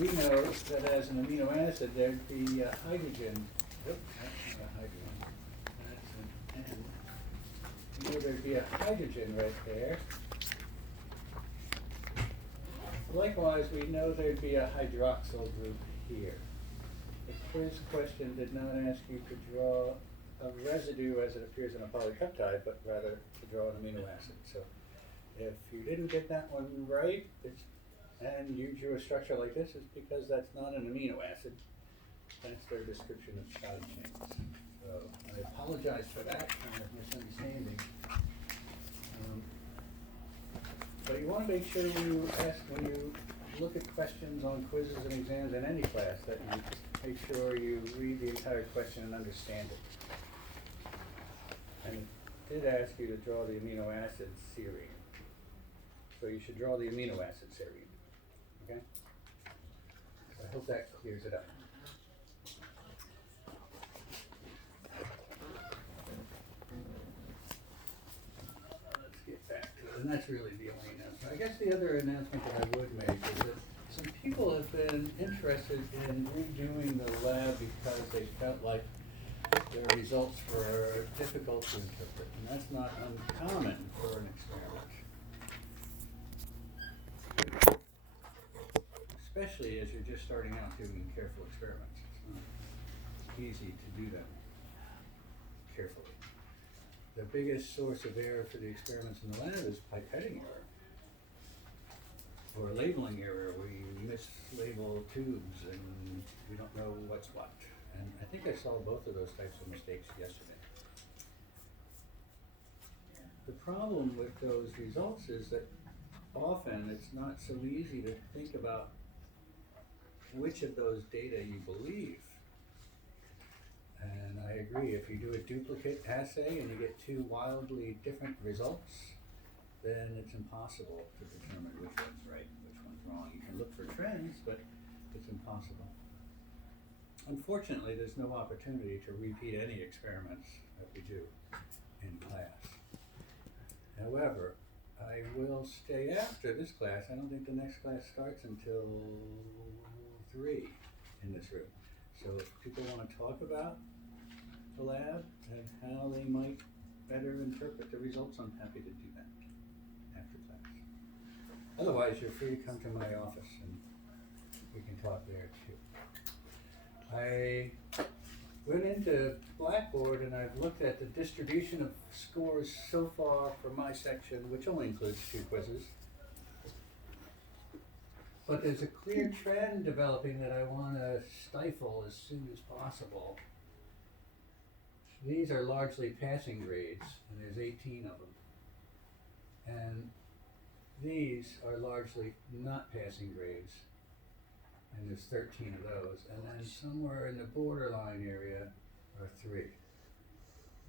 we know that as an amino acid, there'd be a hydrogen. Oops, that's not a hydrogen. That's an N. We know there'd be a hydrogen right there. Likewise, we know there'd be a hydroxyl group here. The quiz question did not ask you to draw a residue as it appears in a polypeptide, but rather to draw an amino acid. So if you didn't get that one right, and you drew a structure like this, it's because that's not an amino acid. That's their description of side chains. So I apologize for that kind of misunderstanding. But you want to make sure when you look at questions on quizzes and exams in any class, that you make sure you read the entire question and understand it. And it did ask you to draw the amino acid serine. So you should draw the amino acid serine. Okay? So I hope that clears it up. Let's get back to it. And that's really the only announcement. I guess the other announcement that I would make is that some people have been interested in redoing the lab because they felt like their results were difficult to interpret. And that's not uncommon for an experiment. Especially as you're just starting out doing careful experiments. It's not easy to do them carefully. The biggest source of error for the experiments in the lab is pipetting error, or labeling error, where you mislabel tubes and you don't know what's what. And I think I saw both of those types of mistakes yesterday. The problem with those results is that often it's not so easy to think about which of those data you believe. And I agree, if you do a duplicate assay and you get two wildly different results, then it's impossible to determine which one's right and which one's wrong. You can look for trends, but it's impossible. Unfortunately, there's no opportunity to repeat any experiments that we do in class. However, I will stay after this class. I don't think the next class starts until 3 in this room. So if people want to talk about the lab and how they might better interpret the results, I'm happy to do that after class. Otherwise, you're free to come to my office and we can talk there too. I went into Blackboard and I've looked at the distribution of scores so far for my section, which only includes 2 quizzes. But there's a clear trend developing that I want to stifle as soon as possible. These are largely passing grades, and there's 18 of them. And these are largely not passing grades, and there's 13 of those. And then somewhere in the borderline area are 3.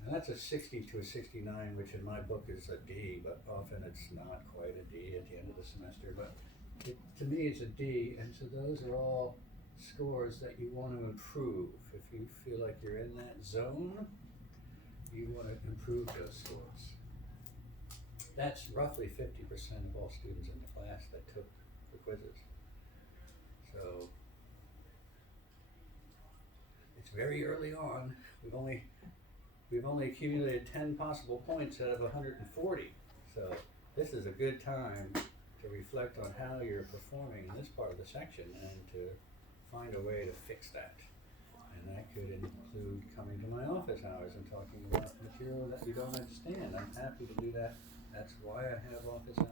Now that's a 60 to a 69, which in my book is a D, but often it's not quite a D at the end of the semester. But to me, it's a D, and so those are all scores that you want to improve. If you feel like you're in that zone, you want to improve those scores. That's roughly 50% of all students in the class that took the quizzes. So it's very early on. We've only accumulated 10 possible points out of 140. So this is a good time to reflect on how you're performing in this part of the section and to find a way to fix that. And that could include coming to my office hours and talking about material that you don't understand. I'm happy to do that. That's why I have office hours.